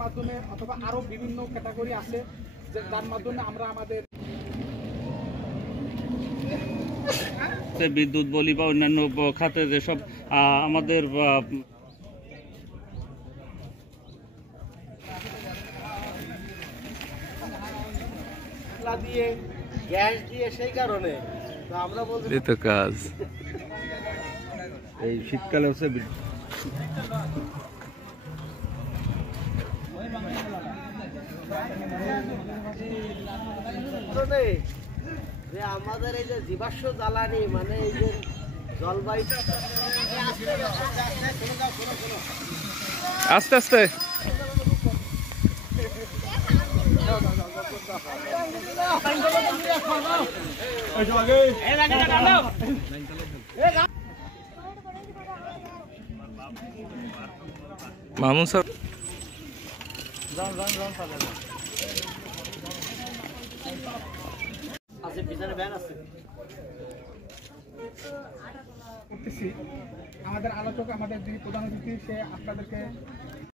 মাধ্যমে অথবা আরো বিভিন্ন ক্যাটাগরি আছে যার মাধ্যমে আমরা আমাদের বিদ্যুৎ বলি বা অন্যান্য খাতে যেসব আমাদের দিয়ে গ্যাস দিয়ে সেই কারণে আমরা বলছি তো কাজ এই শীতকালে হচ্ছে যে আমাদের এই যে জীবাশ্ম জ্বালানি মানে এই যে জলবায়ু আস্তে আস্তে মামুন স্যার আমাদের আলোচক আমাদের যিনি প্রধান অতিথি সে আপনাদেরকে